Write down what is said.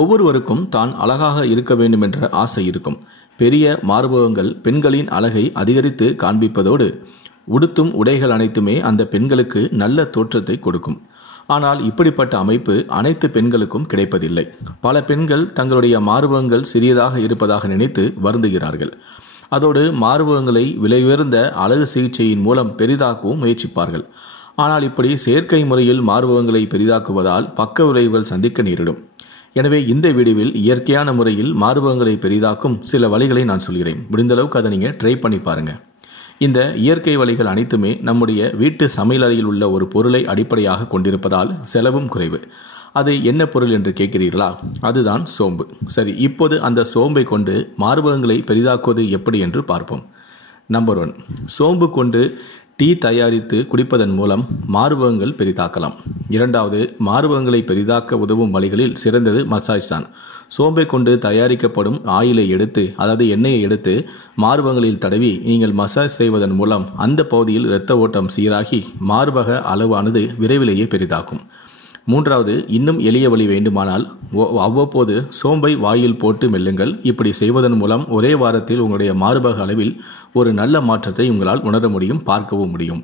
ஒவ்வொருவருக்கும் தான் அழகாக இருக்க வேண்டும் என்ற ஆசை இருக்கும். பெரிய மார்பகங்கள் பெண்களின் அழகை அதிகரித்து காண்பிப்பதோடு உடுத்தும் உடைகள் அனைத்துமே அந்த பெண்களுக்கு நல்ல தோற்றத்தை கொடுக்கும். ஆனால் இப்படிப்பட்ட அமைப்பு அனைத்து பெண்களுக்கும் கிடைப்பதில்லை. பல பெண்கள் தங்களுடைய மார்பகங்கள் சிறியதாக இருப்பதாக நினைத்து வருந்துகிறார்கள். அதோடு மார்பகங்களை விலையுயர்ந்த அழகு சிகிச்சையின் மூலம் பெரிதாக்கவும் முயற்சிப்பார்கள். ஆனால் இப்படி செயற்கை முறையில் மார்பகங்களை பெரிதாக்குவதால் பக்க விளைவுகள் சந்திக்க நேரிடும். எனவே இந்த வீடியோவில் இயற்கையான முறையில் மார்பகங்களை பெரிதாக்கும் சில வழிகளை நான் சொல்கிறேன். முடிந்தளவுக்கு அதை நீங்கள் ட்ரை பண்ணி பாருங்கள். இந்த இயற்கை வழிகள் அனைத்துமே நம்முடைய வீட்டு சமையலறையில் உள்ள ஒரு பொருளை அடிப்படையாக கொண்டிருப்பதால் செலவும் குறைவு. அது என்ன பொருள் என்று கேட்கிறீர்களா? அதுதான் சோம்பு. சரி, இப்போது அந்த சோம்பை கொண்டு மார்பகங்களை பெரிதாக்குவது எப்படி என்று பார்ப்போம். நம்பர் 1, சோம்பு கொண்டு டீ தயாரித்து குடிப்பதன் மூலம் மார்பகங்கள் பெரிதாக்கலாம். இரண்டாவது, மார்பகங்களை பெரிதாக்க உதவும் வழிகளில் சிறந்தது மசாஜ் தான். சோம்பை கொண்டு தயாரிக்கப்படும் ஆயிலை எடுத்து, அதாவது எண்ணெயை எடுத்து மார்பகங்களில் தடவி நீங்கள் மசாஜ் செய்வதன் மூலம் அந்த பகுதியில் இரத்த ஓட்டம் சீராகி மார்பக அளவானது விரைவிலேயே பெரிதாக்கும். மூன்றாவது, இன்னும் எளிய வழி வேண்டுமானால் அவ்வப்போது சோம்பை வாயில் போட்டு மெல்லுங்கள். இப்படி செய்வதன் மூலம் ஒரே வாரத்தில் உங்களுடைய மார்பக அளவில் ஒரு நல்ல மாற்றத்தை உங்களால் உணர முடியும், பார்க்கவும் முடியும்.